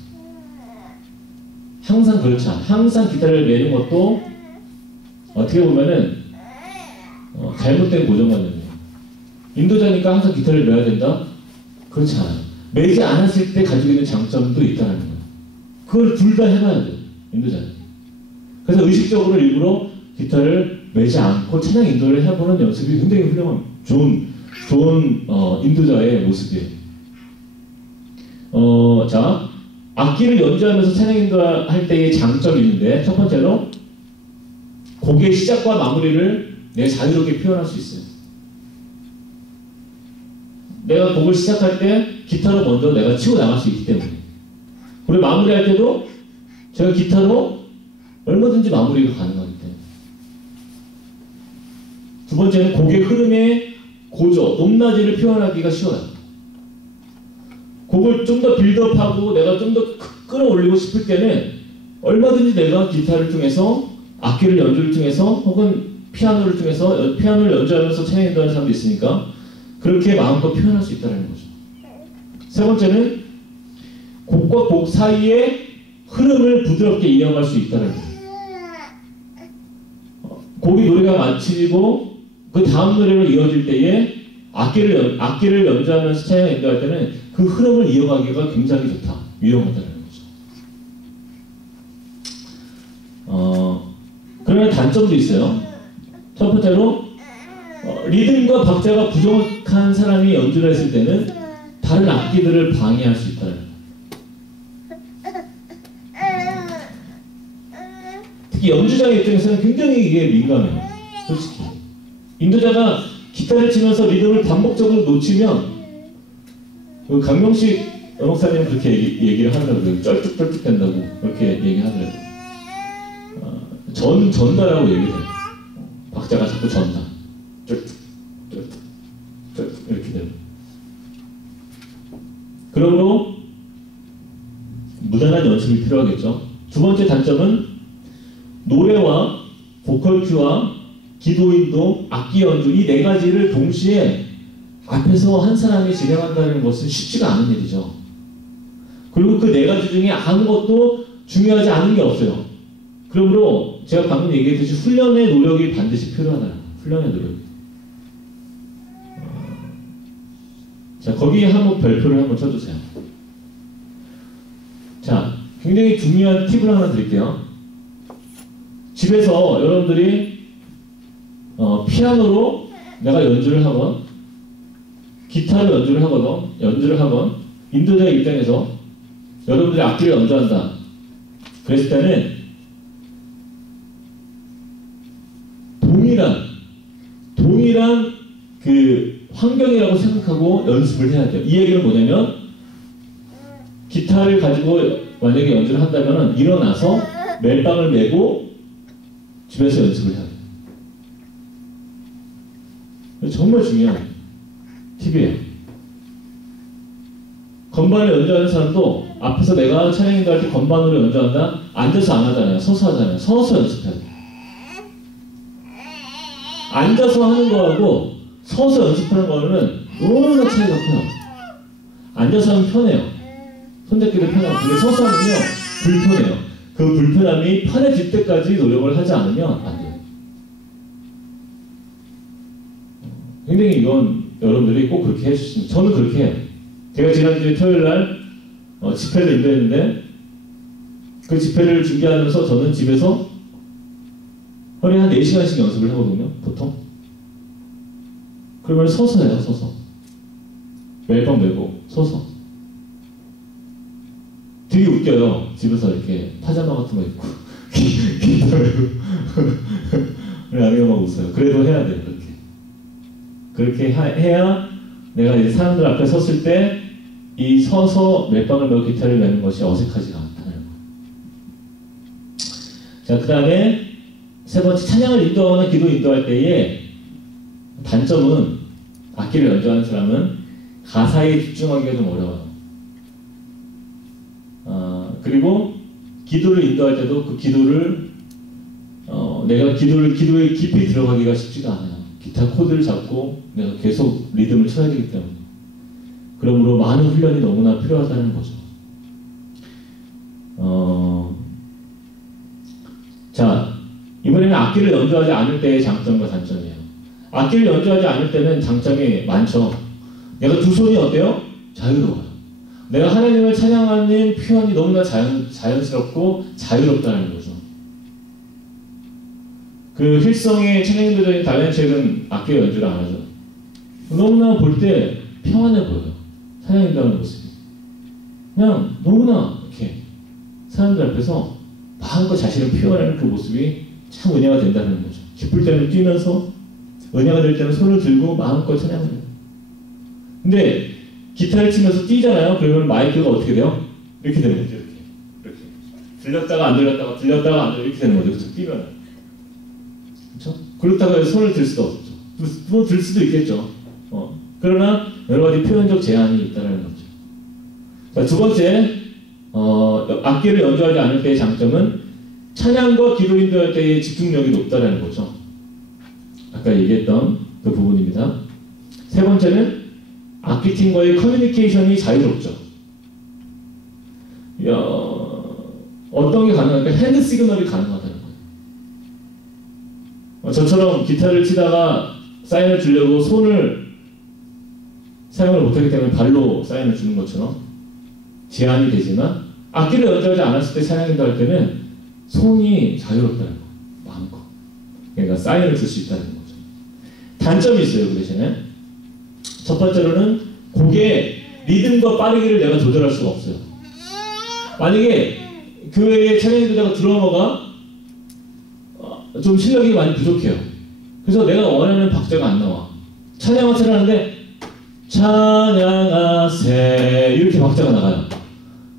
항상 그렇지 않아요. 항상 기타를 매는 것도 어떻게 보면은 잘못된 고정관념이에요. 인도자니까 항상 기타를 매야 된다? 그렇지 않아요. 매지 않았을 때 가지고 있는 장점도 있다는 거예요. 그걸 둘 다 해봐야 돼요. 인도자는. 그래서 의식적으로 일부러 기타를 매지 않고 찬양 인도를 해보는 연습이 굉장히 훌륭한 좋은 인도자의 모습이에요. 자, 악기를 연주하면서 찬양 인도할 때의 장점이 있는데 첫 번째로 곡의 시작과 마무리를 내가 자유롭게 표현할 수 있어요. 내가 곡을 시작할 때 기타로 먼저 내가 치고 나갈 수 있기 때문에, 그리고 마무리할 때도 제가 기타로 얼마든지 마무리가 가능하기 때문에. 두 번째는 곡의 흐름의 고조, 높낮이를 표현하기가 쉬워요. 곡을 좀 더 빌드업하고 내가 좀 더 끌어올리고 싶을 때는 얼마든지 내가 기타를 통해서, 악기를 연주를 통해서, 혹은 피아노를 통해서, 피아노를 연주하면서 찬양 인도하는 사람도 있으니까 그렇게 마음껏 표현할 수 있다는 거죠. 세 번째는 곡과 곡 사이의 흐름을 부드럽게 이어갈 수 있다는 거예요. 곡이 노래가 마치고 그 다음 노래로 이어질 때에 악기를 연주하면서 찬양 인도할 때는 그 흐름을 이어가기가 굉장히 좋다. 유용하다는 거죠. 그러나 단점도 있어요. 첫 번째로 리듬과 박자가 부족한 사람이 연주를 했을 때는 다른 악기들을 방해할 수 있다는 거예요. 특히 연주자의 입장에서는 굉장히 이게 민감해요. 솔직히. 인도자가 기타를 치면서 리듬을 반복적으로 놓치면, 강명식 목사님은 그렇게 얘기를 하더라고요. 쩔뚝쩔뚝 된다고 그렇게 얘기하더라고요. 전다라고 얘기해요. 박자가 자꾸 전다. 쩔뚝 이렇게 되고. 그러므로 무단한 연습이 필요하겠죠. 두 번째 단점은 노래와 보컬 큐와 기도인도, 악기 연주, 이 네 가지를 동시에 앞에서 한 사람이 진행한다는 것은 쉽지가 않은 일이죠. 그리고 그 네 가지 중에 아무것도 중요하지 않은 게 없어요. 그러므로 제가 방금 얘기했듯이 훈련의 노력이 반드시 필요하다는 거예요. 훈련의 노력. 자, 거기에 한번 별표를 한번 쳐주세요. 자, 굉장히 중요한 팁을 하나 드릴게요. 집에서 여러분들이 피아노로 내가 연주를 하건 기타로 연주를 하건 인도자의 입장에서 여러분들이 악기를 연주한다. 그랬을 때는 동일한 그 환경이라고 생각하고 연습을 해야 돼요. 이 얘기는 뭐냐면 기타를 가지고 만약에 연주를 한다면 일어나서 멜빵을 메고 집에서 연습을 해야 돼요. 정말 중요한 팁이에요. 건반을 연주하는 사람도 앞에서 내가 찬양인도 할 때 건반으로 연주한다? 앉아서 안 하잖아요. 서서 하잖아요. 서서 연습해야 돼요. 앉아서 하는 거하고 서서 연습하는 거는 너무나 차이가 커요. 앉아서 하면 편해요. 손잡기도 편하고. 근데 서서 하면요 불편해요. 그 불편함이 편해질 때까지 노력을 하지 않으면 안 돼요. 굉장히 이건 여러분들이 꼭 그렇게 해주시면, 저는 그렇게 해요. 제가 지난주에 토요일날 집회를 인도했는데 그 집회를 준비하면서 저는 집에서 하루에 한 4시간씩 연습을 하거든요, 보통. 그러면 서서 해요, 서서. 멜빵 메고, 서서. 되게 웃겨요. 집에서 이렇게 파자마 같은 거 입고, 기타 메고. 우리 아내가 막 웃어요. 그래도 해야 돼요, 그렇게 해야 내가 이제 사람들 앞에 섰을 때 이 서서 멜빵을 메고 기타를 메는 것이 어색하지가 않다는 거예요. 자, 그 다음에 세 번째, 찬양을 인도하거나 기도 인도할 때의 단점은 악기를 연주하는 사람은 가사에 집중하기가 좀 어려워요. 그리고 기도를 인도할 때도 그 기도를 내가 기도에 깊이 들어가기가 쉽지가 않아요. 기타 코드를 잡고 내가 계속 리듬을 쳐야 되기 때문에. 그러므로 많은 훈련이 너무나 필요하다는 거죠. 자, 이번에는 악기를 연주하지 않을 때의 장점과 단점이에요. 악기를 연주하지 않을 때는 장점이 많죠. 내가 두 손이 어때요? 자유로워요. 내가 하나님을 찬양하는 표현이 너무나 자연스럽고 자유롭다는 거죠. 그 힐성의 찬양인도적인 달란트책은 악기 연주를 안 하죠. 너무나 볼 때 평안해 보여요. 찬양인도하는 모습이. 그냥 너무나 이렇게 사람들 앞에서 마음껏 자신을 표현하는 그 모습이 참 은혜가 된다는 거죠. 기쁠 때는 뛰면서, 은혜가 될 때는 손을 들고 마음껏 찬양을 해요. 근데 기타를 치면서 뛰잖아요. 그러면 마이크가 어떻게 돼요? 이렇게 되는 거죠. 이렇게. 들렸다가 안 들렸다가 들렸다가 안 들렸다가 이렇게 되는 거죠. 그렇죠? 뛰면. 그렇죠? 그렇다고 손을 들 수도 없죠. 뭐 들 수도 있겠죠. 그러나 여러 가지 표현적 제한이 있다는 거죠. 자, 두 번째, 악기를 연주하지 않을 때의 장점은 찬양과 기도 인도할 때의 집중력이 높다는 거죠. 아까 얘기했던 그 부분입니다. 세 번째는 악기팀과의 커뮤니케이션이 자유롭죠. 어떤 게 가능할까? 핸드 시그널이 가능하다는 거예요. 저처럼 기타를 치다가 사인을 주려고 손을 사용을 못하기 때문에 발로 사인을 주는 것처럼 제한이 되지만, 악기를 연주하지 않았을 때 찬양인도 할 때는 손이 자유롭다는 거, 마음껏. 그러니까 사인을 줄 수 있다는 거죠. 단점이 있어요, 그 대신에. 첫 번째로는 곡의 리듬과 빠르기를 내가 조절할 수가 없어요. 만약에 교회에 찬양인도자가 드러머가 좀 실력이 많이 부족해요. 그래서 내가 원하는 박자가 안 나와. 찬양을 하는데 찬양하세 이렇게 박자가 나가요.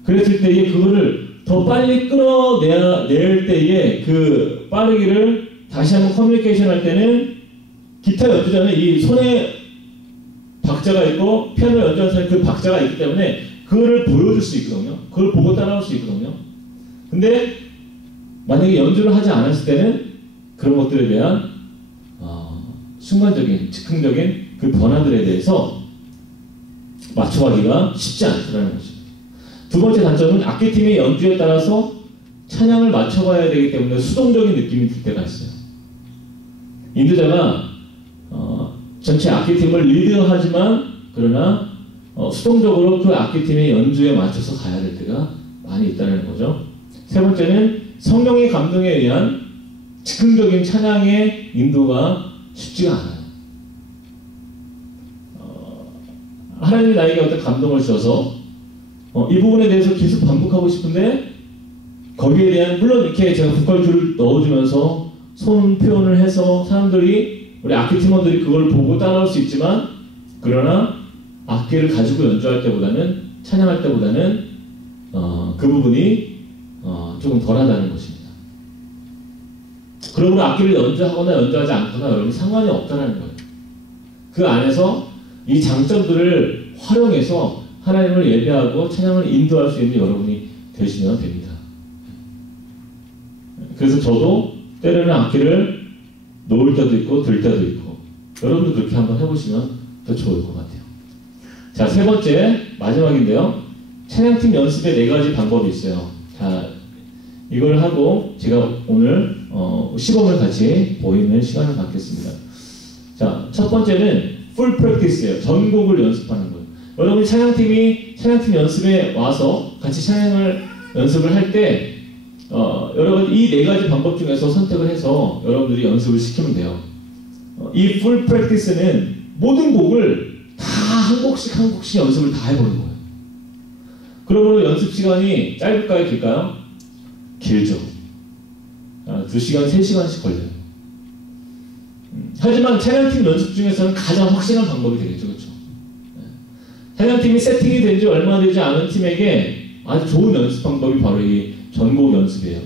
그랬을 때에 그거를 더 빨리 끌어낼 때에 그 빠르기를 다시 한번 커뮤니케이션 할 때는 기타 연주자는 이 손에 박자가 있고 피아노 연주하는 사람이 그 박자가 있기 때문에 그거를 보여줄 수 있거든요. 그걸 보고 따라올 수 있거든요. 근데 만약에 연주를 하지 않았을 때는 그런 것들에 대한 순간적인, 즉흥적인 그 변화들에 대해서 맞춰가기가 쉽지 않다는 거죠. 두 번째 단점은 악기팀의 연주에 따라서 찬양을 맞춰가야 되기 때문에 수동적인 느낌이 들 때가 있어요. 인도자가 전체 악기팀을 리드하지만 그러나 수동적으로 그 악기팀의 연주에 맞춰서 가야 될 때가 많이 있다는 거죠. 세 번째는 성령의 감동에 의한 즉흥적인 찬양의 인도가 쉽지가 않아요. 하나님이 나에게 어떤 감동을 주셔서 이 부분에 대해서 계속 반복하고 싶은데 거기에 대한 물론 이렇게 제가 보컬 넣어주면서 손 표현을 해서 사람들이 우리 악기 팀원들이 그걸 보고 따라올 수 있지만 그러나 악기를 가지고 연주할 때보다는 찬양할 때보다는 그 부분이 조금 덜하다는 것입니다. 그러므로 악기를 연주하거나 연주하지 않거나 여러분 상관이 없다는 거예요. 그 안에서 이 장점들을 활용해서 하나님을 예배하고 찬양을 인도할 수 있는 여러분이 되시면 됩니다. 그래서 저도 때로는 악기를 놓을 때도 있고 들 때도 있고 여러분도 그렇게 한번 해보시면 더 좋을 것 같아요. 자, 세 번째 마지막인데요. 찬양팀 연습에 4가지 방법이 있어요. 자, 이걸 하고 제가 오늘 시범을 같이 보이는 시간을 갖겠습니다. 자, 첫 번째는 풀 프랙티스예요. 전곡을 연습하는 거예요. 여러분이 찬양팀 연습에 와서 같이 찬양을 연습을 할 때 여러분 이 4가지 방법 중에서 선택을 해서 여러분들이 연습을 시키면 돼요. 이 풀 프랙티스는 모든 곡을 다 한 곡씩 연습을 다 해보는 거예요. 그러므로 연습 시간이 짧을까요? 길까요? 길죠. 2시간, 3시간씩 걸려요. 하지만 찬양팀 연습 중에서는 가장 확실한 방법이 되겠죠. 그렇죠? 찬양팀이 세팅이 된 지 얼마 되지 않은 팀에게 아주 좋은 연습 방법이 바로 이 전곡 연습이에요.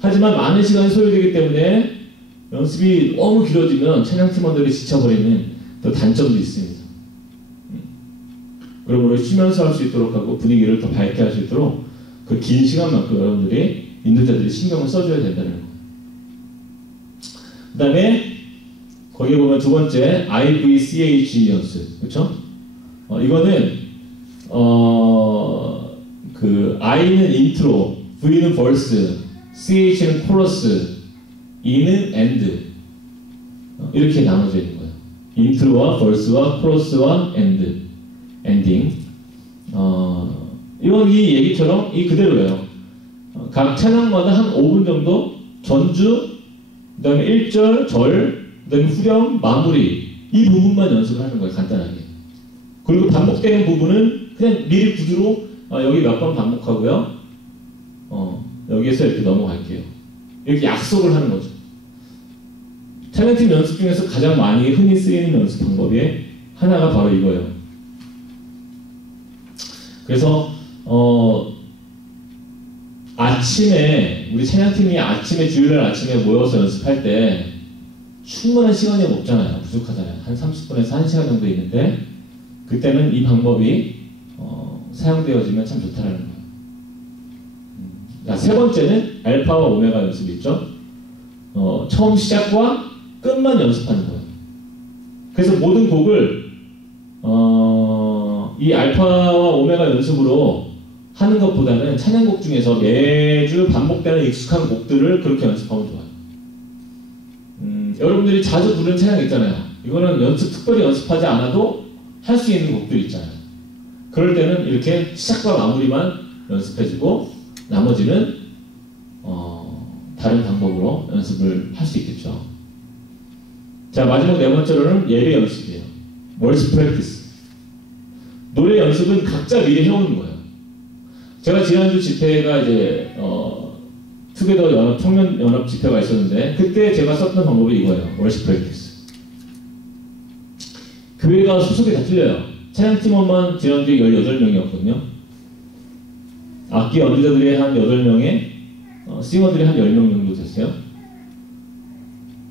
하지만 많은 시간이 소요되기 때문에 연습이 너무 길어지면 찬양팀원들이 지쳐버리는 또 단점도 있습니다. 그러므로 쉬면서 할 수 있도록 하고 분위기를 더 밝게 할 수 있도록 그 긴 시간만큼 여러분들이 인도자들이 신경을 써줘야 된다는 거예요. 그 다음에 거기에 보면 두 번째 IVCH 연습, 그렇죠? 이거는 그 I는 인트로, V는 벌스, CH는 코러스, E는 엔드 이렇게 나눠져 있는 거예요. 인트로와 벌스와 코러스와 엔딩. 이건 이 얘기처럼 이 그대로예요. 각 찬양마다 한 5분 정도 전주, 그 다음에 1절, 절, 그 다음에 후렴, 마무리 이 부분만 연습을 하는 거예요. 간단하게. 그리고 반복되는 부분은 그냥 미리 구두로 여기 몇 번 반복하고요. 여기에서 이렇게 넘어갈게요. 이렇게 약속을 하는 거죠. 찬양팀 연습 중에서 가장 많이 흔히 쓰이는 연습 방법이 하나가 바로 이거예요. 그래서 아침에 우리 찬양팀이 아침에 주일날 아침에 모여서 연습할 때 충분한 시간이 없잖아요. 부족하잖아요. 한 30분에서 1시간 정도 있는데 그때는 이 방법이 사용되어지면 참 좋다라는 거예요. 자, 세 번째는 알파와 오메가 연습이 있죠. 처음 시작과 끝만 연습하는 거예요. 그래서 모든 곡을 이 알파와 오메가 연습으로 하는 것보다는 찬양곡 중에서 매주 반복되는 익숙한 곡들을 그렇게 연습하면 좋아요. 여러분들이 자주 부르는 찬양 있잖아요. 이거는 특별히 연습하지 않아도 할 수 있는 곡들 있잖아요. 그럴 때는 이렇게 시작과 마무리만 연습해주고 나머지는 다른 방법으로 연습을 할 수 있겠죠. 자, 마지막 네 번째로는 예배 연습이에요. 월십 프랙티스. 노래 연습은 각자 미리 해오는 거예요. 제가 지난주 집회가 이제 투게더 연합 청년 연합 집회가 있었는데 그때 제가 썼던 방법이 이거예요. 월십 프랙티스. 교회가 소속이 다 틀려요. 찬양팀원만 지난주에 18명이었거든요. 악기 연주자들이 한 8명에 싱어들이 한 10명 정도 됐어요.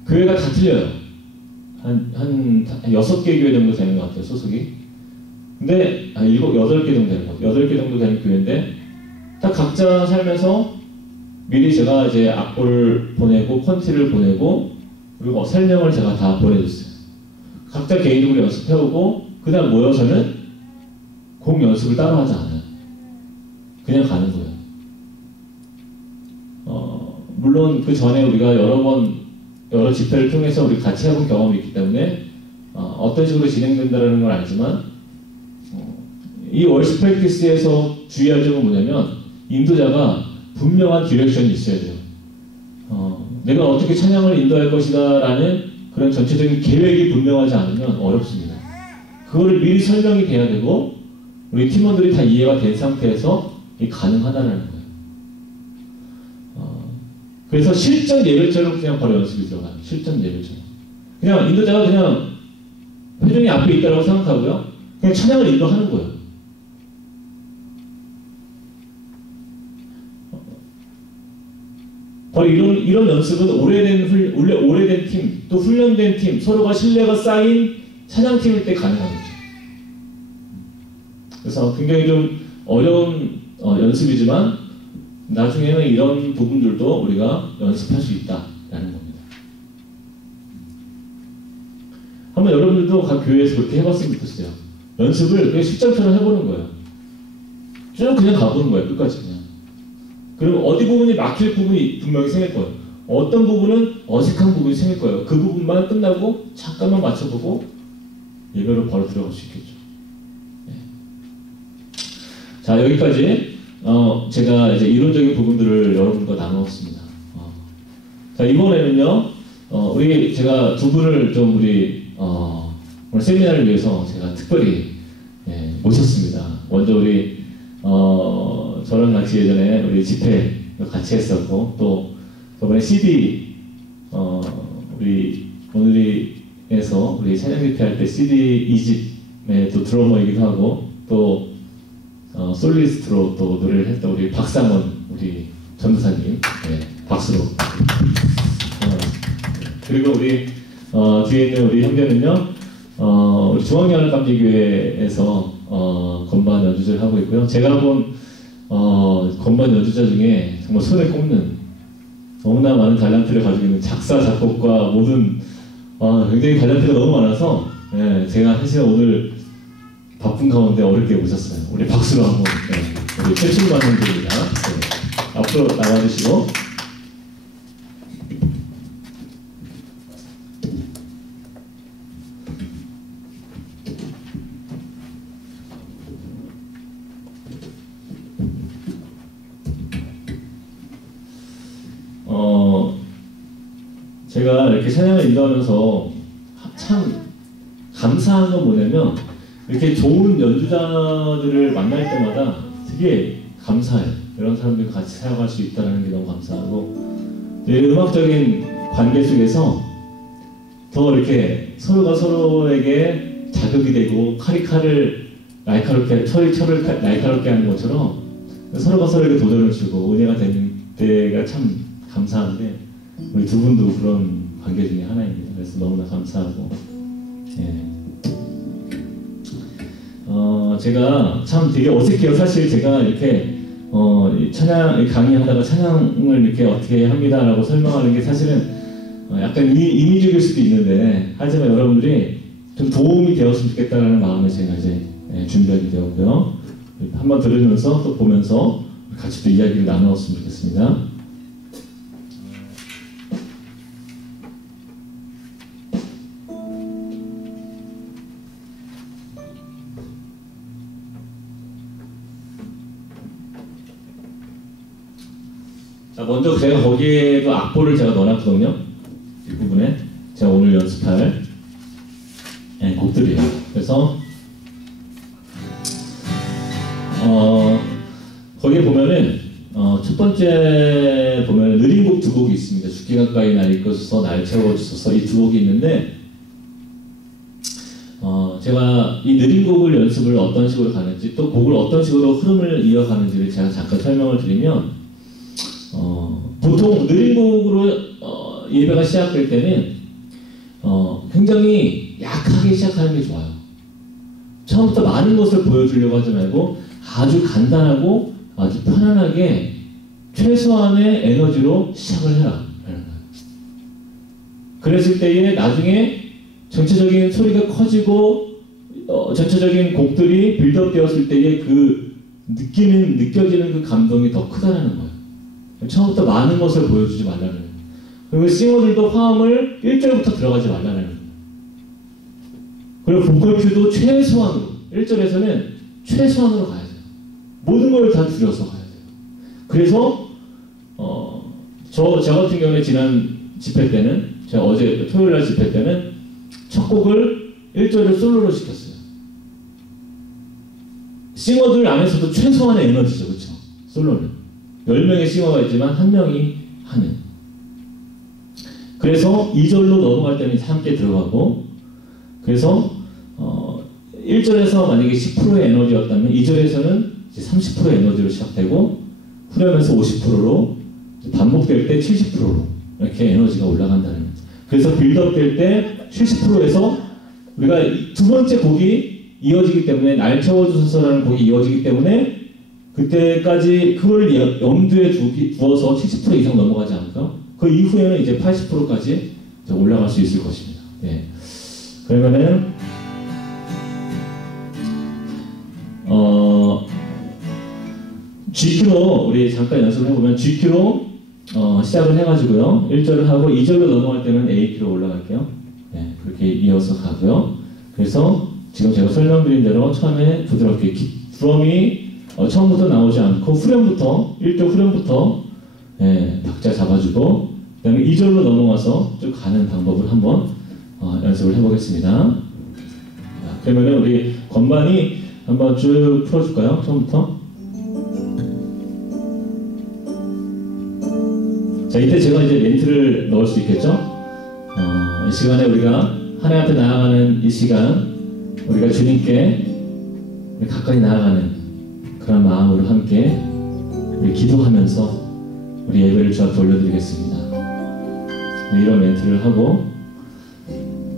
교회가 다 틀려요. 한 6개 교회 정도 되는 것 같아요, 소속이. 근데 8개 정도 되는 것 같아요. 8개 정도 되는 교회인데 딱 각자 살면서 미리 제가 이제 악보를 보내고 콘티를 보내고 그리고 설명을 제가 다 보내줬어요. 각자 개인적으로 연습해오고 그 다음 모여서는 곡 연습을 따로 하지 않아요. 그냥 가는 거예요. 물론 그 전에 우리가 여러 집회를 통해서 우리 같이 해본 경험이 있기 때문에 어떤 식으로 진행된다는 걸 알지만 이 월십 프랙티스에서 주의할 점은 뭐냐면 인도자가 분명한 디렉션이 있어야 돼요. 내가 어떻게 찬양을 인도할 것이다 라는 그런 전체적인 계획이 분명하지 않으면 어렵습니다. 그거를 미리 설명이 돼야 되고 우리 팀원들이 다 이해가 된 상태에서 이게 가능하다는 거예요. 그래서 실전 예배처럼 그냥 바로 연습이 들어가요. 실전 예배처럼. 그냥 인도자가 그냥 회중이 앞에 있다고 생각하고요. 그냥 찬양을 인도하는 거예요. 바로 이런 연습은 오래된 팀, 또 훈련된 팀, 서로가 신뢰가 쌓인 찬양팀일 때 가능한 거죠. 그래서 굉장히 좀 어려운 연습이지만 나중에는 이런 부분들도 우리가 연습할 수 있다라는 겁니다. 한번 여러분들도 각 교회에서 그렇게 해봤으면 좋겠어요. 연습을 그냥 실전처럼 해보는 거예요. 쭉 그냥 가보는 거예요. 끝까지 그냥. 그리고 어디 부분이 막힐 부분이 분명히 생길 거예요. 어떤 부분은 어색한 부분이 생길 거예요. 그 부분만 끝나고 잠깐만 맞춰보고 예배로 바로 들어갈 수 있겠죠. 네. 자, 여기까지 제가 이제 이론적인 부분들을 여러분과 나누었습니다. 자, 이번에는요, 제가 두 분을 좀 오늘 세미나를 위해서 제가 특별히 모셨습니다. 먼저 우리 저랑 같이 예전에 우리 집회 같이 했었고, 또 저번에 CD 우리 오늘이에서 우리 찬양 집회할 때 CD 2집의 또 드러머이기도 하고, 또 솔리스트로 또 노래를 했던 우리 박상원 우리 전도사님, 박수로. 그리고 우리 뒤에 있는 우리 형제는요, 우리 중앙연합감리교회에서 건반 연주를 하고 있고요. 제가 본 건반 연주자 중에 정말 손에 꼽는 너무나 많은 탤런트를 가지고 있는 작사, 작곡과 모든 굉장히 탤런트가 너무 많아서 제가 사실 오늘 바쁜 가운데 어렵게 모셨어요. 우리 박수로 한번 우리 최충만 형제입니다. 앞으로 나와주시고 제가 이렇게 찬양을 인도하면서 참 감사한 건 뭐냐면 이렇게 좋은 연주자들을 만날 때마다 되게 감사해요. 이런 사람들과 같이 사역할 수 있다는 게 너무 감사하고, 음악적인 관계 속에서 더 이렇게 서로가 서로에게 자극이 되고 칼을 날카롭게 철을 날카롭게 하는 것처럼 서로가 서로에게 도전을 주고 은혜가 되는 때가 참 감사한데, 우리 두 분도 그런 관계 중에 하나입니다. 그래서 너무나 감사하고, 제가 참 되게 어색해요. 사실 제가 이렇게 찬양 강의하다가 찬양을 이렇게 어떻게 합니다라고 설명하는 게 사실은 약간 인위적일 수도 있는데, 하지만 여러분들이 좀 도움이 되었으면 좋겠다라는 마음에 제가 이제 준비하게 되었고요. 한번 들으면서 또 보면서 같이 또 이야기를 나누었으면 좋겠습니다. 자, 먼저 제가 거기에도 악보를 제가 넣어놨거든요. 이 부분에 제가 오늘 연습할 곡들이에요. 그래서 거기에 보면은 첫 번째 보면 느린 곡 두 곡이 있습니다. 죽기 가까이 날 이끌어서 날 채워주소서, 이 두 곡이 있는데, 제가 이 느린 곡을 연습을 어떤 식으로 가는지, 또 곡을 어떤 식으로 흐름을 이어가는지를 제가 잠깐 설명을 드리면, 보통 느린 곡으로 예배가 시작될 때는 굉장히 약하게 시작하는 게 좋아요. 처음부터 많은 것을 보여주려고 하지 말고 아주 간단하고 아주 편안하게 최소한의 에너지로 시작을 해라. 그랬을 때에 나중에 전체적인 소리가 커지고 전체적인 곡들이 빌드업 되었을 때에 그 느껴지는 그 감동이 더 크다는 거예요. 처음부터 많은 것을 보여주지 말라는 거예요. 그리고 싱어들도 화음을 1절부터 들어가지 말라는 거예요. 그리고 보컬 큐도 최소한으로 1절에서는 최소한으로 가야 돼요. 모든 걸 다 줄여서 가야 돼요. 그래서 저 같은 경우에 지난 집회 때는, 제가 어제 토요일 날 집회 때는 첫 곡을 1절을 솔로로 시켰어요. 싱어들 안에서도 최소한의 에너지죠. 그렇죠? 솔로는 10명의 싱어가 있지만 1명이 하는. 그래서 2절로 넘어갈 때는 함께 들어가고, 그래서 1절에서 만약에 10%의 에너지였다면 2절에서는 이제 30%의 에너지로 시작되고, 후렴에서 50%로, 반복될 때 70%로 이렇게 에너지가 올라간다는 거죠. 그래서 빌드업 될 때 70%에서 우리가 두 번째 곡이 이어지기 때문에, 날 채워주소서라는 곡이 이어지기 때문에 그때까지 그걸 염두에 두어서 70% 이상 넘어가지 않을까? 그 이후에는 이제 80%까지 올라갈 수 있을 것입니다. 예. 그러면은 GQ로 우리 잠깐 연습을 해보면, GQ로 시작을 해가지고요, 1절을 하고 2절로 넘어갈 때는 AQ로 올라갈게요. 예, 그렇게 이어서 가고요. 그래서 지금 제가 설명드린 대로 처음에 부드럽게 드럼이 처음부터 나오지 않고 후렴부터, 1절 후렴부터 박자 잡아주고, 그 다음에 2절로 넘어가서 쭉 가는 방법을 한번 연습을 해보겠습니다. 그러면 우리 건반이 한번 쭉 풀어줄까요? 처음부터. 자, 이때 제가 이제 멘트를 넣을 수 있겠죠? 이 시간에 우리가 하나님 앞에 나아가는 이 시간, 우리가 주님께 가까이 나아가는 그런 마음으로 함께 우리 기도하면서 우리 예배를 주 앞에 올려드리겠습니다. 이런 멘트를 하고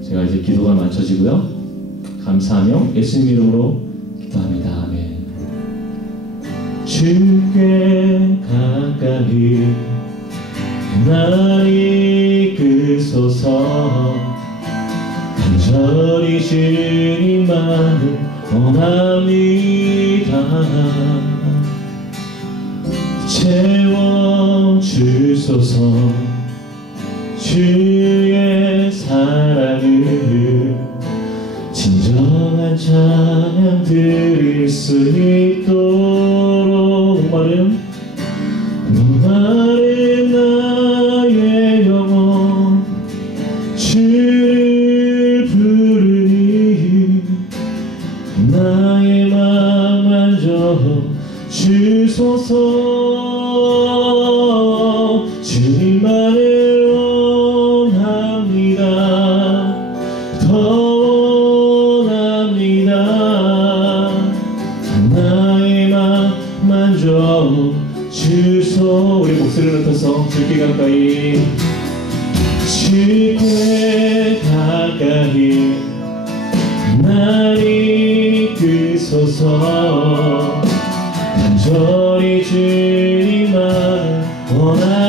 제가 이제 기도가 마쳐지고요, 감사하며 예수님 이름으로 기도합니다. 아멘. 주께 가까이 날 이끄소서. 간절히 주님만을 원합니다. 채워주소서. 주의 사랑을 진정한 찬양 드릴 수 있도록. 목마른 나의 영혼 주를 부르니 나의 맘 만져 주소서. 주님만을 원합니다. 더 원합니다. 나의 맘 만져 주소. 우리 목소리를 높여서 주께 가까이, 주께 가까이 날 이끄소서. 간절히 주님만 원하